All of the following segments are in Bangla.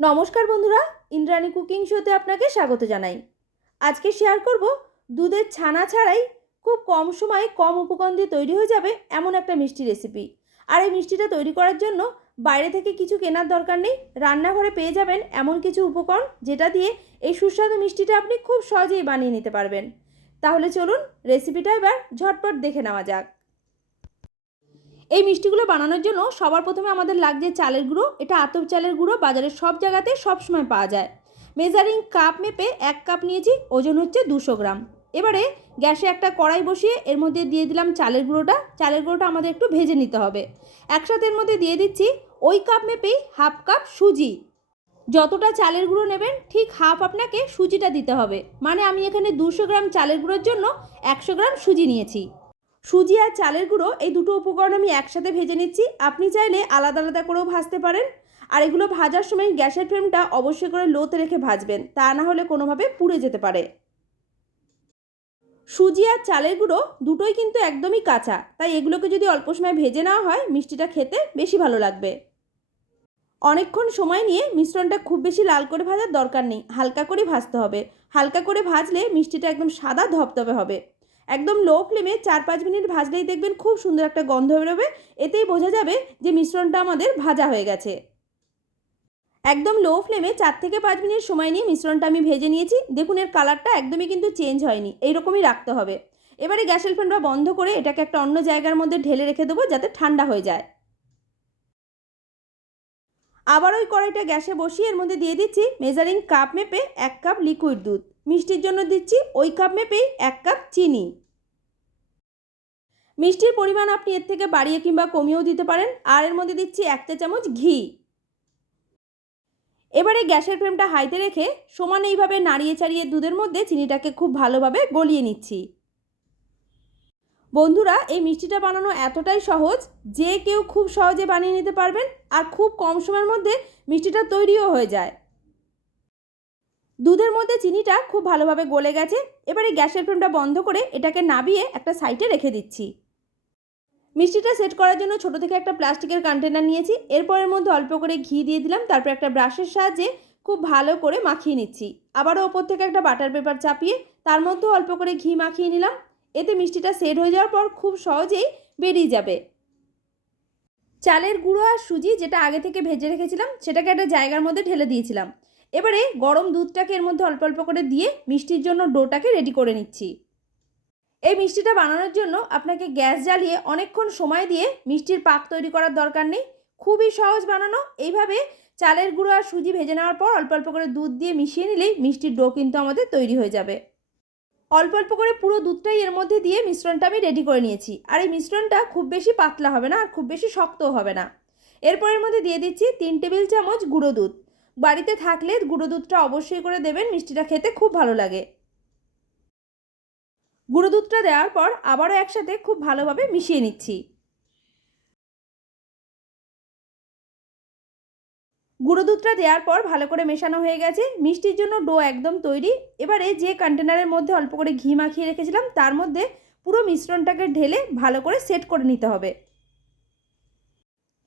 নমস্কার বন্ধুরা, ইন্দ্রাণী কুকিং শোতে আপনাকে স্বাগত জানাই। আজকে শেয়ার করব, দুধের ছানা ছাড়াই খুব কম সময়ে কম উপকরণ দিয়ে তৈরি হয়ে যাবে এমন একটা মিষ্টি রেসিপি আর এই মিষ্টিটা তৈরি করার জন্য বাইরে থেকে কিছু কেনার দরকার নেই, রান্নাঘরে পেয়ে যাবেন এমন কিছু উপকরণ যেটা দিয়ে এই সুস্বাদু মিষ্টিটা আপনি খুব সহজেই বানিয়ে নিতে পারবেন। তাহলে চলুন রেসিপিটা এবার ঝটপট দেখে নেওয়া যাক। এই মিষ্টিগুলো বানানোর জন্য সবার প্রথমে আমাদের লাগছে চালের গুঁড়ো। এটা আতপ চালের গুঁড়ো, বাজারের সব জায়গাতে সব সময় পাওয়া যায়। মেজারিং কাপ মেপে এক কাপ নিয়েছি, ওজন হচ্ছে দুশো গ্রাম। এবারে গ্যাসে একটা কড়াই বসিয়ে এর মধ্যে দিয়ে দিলাম চালের গুঁড়োটা। চালের গুঁড়োটা আমাদের একটু ভেজে নিতে হবে। একসাথে এর মধ্যে দিয়ে দিচ্ছি ওই কাপ মেপেই হাফ কাপ সুজি। যতটা চালের গুঁড়ো নেবেন, ঠিক হাফ আপনাকে সুজিটা দিতে হবে। মানে আমি এখানে দুশো গ্রাম চালের গুঁড়োর জন্য একশো গ্রাম সুজি নিয়েছি। সুজি আর চালের গুঁড়ো, এই দুটো উপকরণ আমি একসাথে ভেজে নিচ্ছি। আপনি চাইলে আলাদা আলাদা করেও ভাজতে পারেন। আর এগুলো ভাজার সময় গ্যাসের ফ্লেমটা অবশ্যই করে লোতে রেখে ভাজবেন, তা না হলে কোনোভাবে পুড়ে যেতে পারে। সুজি আর চালের গুঁড়ো দুটোই কিন্তু একদমই কাঁচা, তাই এগুলোকে যদি অল্প সময় ভেজে নেওয়া হয়, মিষ্টিটা খেতে বেশি ভালো লাগবে। অনেকক্ষণ সময় নিয়ে মিশ্রণটা খুব বেশি লাল করে ভাজার দরকার নেই, হালকা করে ভাজতে হবে। হালকা করে ভাজলে মিষ্টিটা একদম সাদা ধপধপে হবে। একদম লো ফ্লেমে চার পাঁচ মিনিট ভাজলেই দেখবেন খুব সুন্দর একটা গন্ধ বেরোবে। এতেই বোঝা যাবে যে মিশ্রণটা আমাদের ভাজা হয়ে গেছে। একদম লো ফ্লেমে চার থেকে পাঁচ মিনিট সময় নিয়ে মিশ্রণটা আমি ভেজে নিয়েছি। দেখুন এর কালারটা একদমই কিন্তু চেঞ্জ হয়নি। এইরকমই রাখতে হবে। এবারে গ্যাসের ফ্লেমটা বন্ধ করে এটাকে একটা অন্য জায়গার মধ্যে ঢেলে রেখে দেবো যাতে ঠান্ডা হয়ে যায়। আবার ওই কড়াইটা গ্যাসে বসিয়ে এর মধ্যে দিয়ে দিচ্ছি মেজারিং কাপ মেপে এক কাপ লিকুইড দুধ। মিষ্টির জন্য দিচ্ছি ওই কাপ মেপেই এক কাপ চিনি। মিষ্টির পরিমাণ আপনি এর থেকে বাড়িয়ে কিংবা কমিয়েও দিতে পারেন, আর এর মধ্যে দিচ্ছি এক চা চামচ ঘি। এবারে গ্যাসের ফ্লেমটা হাইতে রেখে সমান এইভাবে নাড়িয়ে চাড়িয়ে দুধের মধ্যে চিনিটাকে খুব ভালোভাবে গলিয়ে নিচ্ছি। বন্ধুরা, এই মিষ্টিটা বানানো এতটাই সহজ যে কেউ খুব সহজে বানিয়ে নিতে পারবেন আর খুব কম সময়ের মধ্যে মিষ্টিটা তৈরিও হয়ে যায়। দুধের মধ্যে চিনিটা খুব ভালোভাবে গলে গেছে, এবারে গ্যাসের ফ্লেমটা বন্ধ করে এটাকে নাবিয়ে একটা সাইডে রেখে দিচ্ছি। মিষ্টিটা সেট করার জন্য ছোট থেকে একটা প্লাস্টিকের কন্টেনার নিয়েছি, এরপরের মধ্যে অল্প করে ঘি দিয়ে দিলাম, তারপর একটা ব্রাশের সাহায্যে খুব ভালো করে মাখিয়ে নিচ্ছি। আবারও ওপর থেকে একটা বাটার পেপার চাপিয়ে তার মধ্যেও অল্প করে ঘি মাখিয়ে নিলাম। এতে মিষ্টিটা সেট হয়ে যাওয়ার পর খুব সহজেই বেরিয়ে যাবে। চালের গুঁড়ো আর সুজি যেটা আগে থেকে ভেজে রেখেছিলাম, সেটাকে একটা জায়গার মধ্যে ঢেলে দিয়েছিলাম। এবারে গরম দুধটাকে এর মধ্যে অল্প অল্প করে দিয়ে মিষ্টির জন্য ডোটাকে রেডি করে নিচ্ছি। এই মিষ্টিটা বানানোর জন্য আপনাকে গ্যাস জ্বালিয়ে অনেকক্ষণ সময় দিয়ে মিষ্টির পাক তৈরি করার দরকার নেই। খুবই সহজ বানানো। এইভাবে চালের গুঁড়ো আর সুজি ভেজে নেওয়ার পর অল্প অল্প করে দুধ দিয়ে মিশিয়ে নিলেই মিষ্টির ডো কিন্তু আমাদের তৈরি হয়ে যাবে। অল্প অল্প করে পুরো দুধটাই এর মধ্যে দিয়ে মিশ্রণটা আমি রেডি করে নিয়েছি। আর এই মিশ্রণটা খুব বেশি পাতলা হবে না আর খুব বেশি শক্তও হবে না। এরপর এর মধ্যে দিয়ে দিচ্ছি তিন টেবিল চামচ গুঁড়ো দুধ। বাড়িতে থাকলে গুঁড়ো দুধটা অবশ্যই করে দেবেন, মিষ্টিটা খেতে খুব ভালো লাগে। গুঁড়ো দুধটা দেওয়ার পর আবারও একসাথে খুব ভালোভাবে মিশিয়ে নিচ্ছি। গুঁড়ো দুধটা দেওয়ার পর ভালো করে মেশানো হয়ে গেছে। মিষ্টির জন্য ডো একদম তৈরি। এবারে যে কন্টেনারের মধ্যে অল্প করে ঘি মাখিয়ে রেখেছিলাম, তার মধ্যে পুরো মিশ্রণটাকে ঢেলে ভালো করে সেট করে নিতে হবে।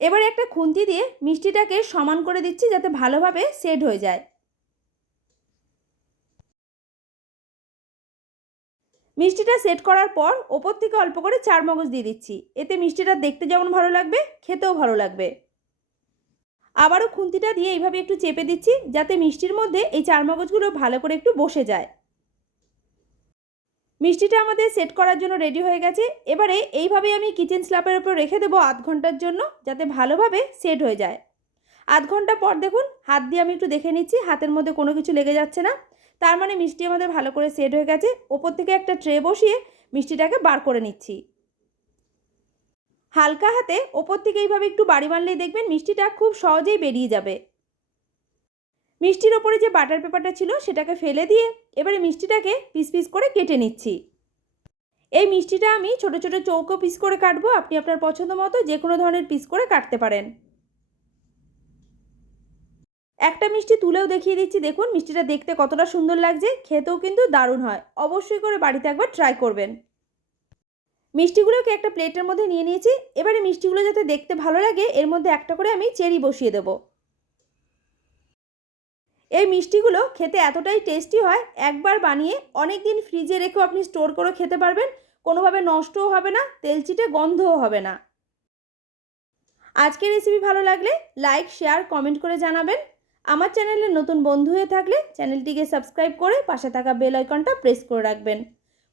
এবারে একটা খুন্তি দিয়ে মিষ্টিটাকে সমান করে দিচ্ছি যাতে ভালোভাবে সেট হয়ে যায়। মিষ্টিটা সেট করার পর ওপর থেকে অল্প করে চার মগজ দিয়ে দিচ্ছি। এতে মিষ্টিটা দেখতে যেমন ভালো লাগবে, খেতেও ভালো লাগবে। আবারও খুন্তিটা দিয়ে এইভাবে একটু চেপে দিচ্ছি যাতে মিষ্টির মধ্যে এই চার মগজগুলো ভালো করে একটু বসে যায়। মিষ্টিটা আমাদের সেট করার জন্য রেডি হয়ে গেছে। এবারে এইভাবে আমি কিচেন স্ল্যাপের উপর রেখে দেবো আধ ঘণ্টার জন্য যাতে ভালোভাবে সেট হয়ে যায়। আধ ঘণ্টা পর দেখুন, হাত দিয়ে আমি একটু দেখে নিচ্ছি, হাতের মধ্যে কোনো কিছু লেগে যাচ্ছে না। তার মানে মিষ্টি আমাদের ভালো করে সেট হয়ে গেছে। ওপর থেকে একটা ট্রে বসিয়ে মিষ্টিটাকে বার করে নিচ্ছি। হালকা হাতে ওপর থেকে এইভাবে একটু বাড়ি মারলেই দেখবেন মিষ্টিটা খুব সহজেই বেরিয়ে যাবে। মিষ্টির ওপরে যে বাটার পেপারটা ছিল সেটাকে ফেলে দিয়ে এবারে মিষ্টিটাকে পিস পিস করে কেটে নিচ্ছি। এই মিষ্টিটা আমি ছোট ছোট চৌকো পিস করে কাটবো। আপনি আপনার পছন্দ মতো যে কোনো ধরনের পিস করে কাটতে পারেন। একটা মিষ্টি তুলেও দেখিয়ে দিচ্ছি। দেখুন, মিষ্টিটা দেখতে কতটা সুন্দর লাগছে। খেতেও কিন্তু দারুণ হয়। অবশ্যই করে বাড়িতে একবার ট্রাই করবেন। মিষ্টিগুলোকে একটা প্লেটের মধ্যে নিয়ে নিয়েছি। এবারে মিষ্টিগুলো যাতে দেখতে ভালো লাগে, এর মধ্যে একটা করে আমি চেরি বসিয়ে দেবো। এই মিষ্টিগুলো খেতে এতটাই টেস্টি হয়, একবার বানিয়ে অনেক দিন ফ্রিজে রেখেও আপনি স্টোর করে খেতে পারবেন। কোনোভাবে নষ্টও হবে না তেলচিটে গন্ধও হবে না। আজকের রেসিপি ভালো লাগলে লাইক শেয়ার কমেন্ট করে জানাবেন। আমার চ্যানেলে নতুন বন্ধু হয়ে থাকলে চ্যানেলটিকে সাবস্ক্রাইব করে পাশে থাকা বেল আইকনটা প্রেস করে রাখবেন।